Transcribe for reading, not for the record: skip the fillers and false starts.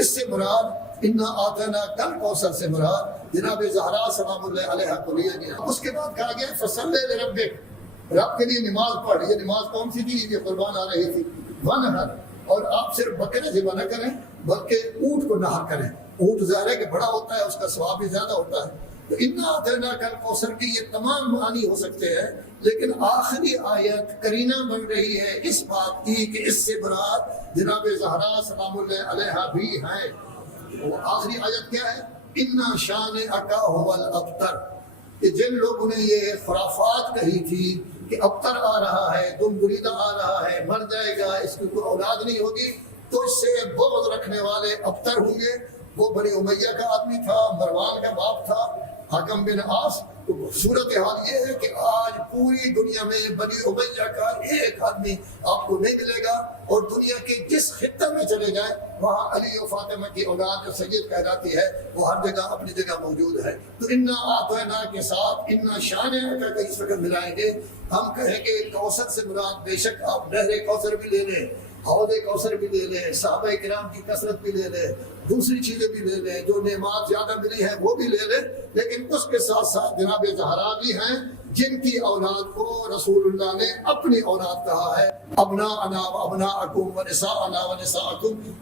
اس سے مراد انا آتینا کل کوثر سے مراد جناب زہرا سلام اللہ علیہا کو لیا گیا۔ اس کے بعد کہا گیا فصلی لربک، رب کے لیے نماز پڑھ۔ یہ نماز کون سی تھی؟ یہ قربان آ رہی تھی، ونحر۔ اور آپ صرف بکرے ذبح نہ کریں بلکہ اونٹ کو نہر کریں۔ اونٹ ظاہر ہے کہ بڑا ہوتا ہے، اس کا ثواب بھی زیادہ ہوتا ہے۔ تو انا آتینا کل کوثر کی یہ تمام معنی ہو سکتے ہیں، لیکن آخری آیت قرینہ بن رہی ہے اس بات کی کہ اس سے مراد جناب زہرا سلام اللہ علیہا بھی ہیں۔ وہ آخری آیت کیا ہے؟ انا شانئک ھو الابتر۔ کہ جن لوگوں نے یہ خرافات کہی تھی کہ ابتر آ رہا ہے، دم بریدہ آ رہا ہے، مر جائے گا، اس کی کوئی اولاد نہیں ہوگی، تو اس سے بغض رکھنے والے ابتر ہوں گے۔ وہ بنی امیہ کا آدمی تھا، مروان کا باپ تھا، حکم بن عاص۔ تو صورتحال یہ ہے کہ آج پوری دنیا میں بنی امیہ کا ایک آدمی آپ کو نہیں ملے گا، اور دنیا کے جس خطے میں چلے جائیں وہاں علی و فاطمہ کی اولاد جو سید کہلاتی ہے وہ ہر جگہ اپنی جگہ موجود ہے۔ تو انا آتینا کے ساتھ انا شانئک کا اس وقت ملائیں گے۔ ہم کہیں گے کوثر سے مراد بے شک آپ نہر کوثر بھی لے لیں، حوض کوثر بھی لے لیں، صحابہ کرام کی کثرت بھی لے لیں، دوسری چیزیں بھی لے لیں، جو نعمات زیادہ ملی ہیں وہ بھی لے لیں، لیکن اس کے ساتھ ساتھ جناب زہرا بھی ہیں جن کی اولاد کو رسول اللہ نے اپنی اولاد کہا ہے۔ ابناءنا و ابناءکم و نساءنا و نساءکم۔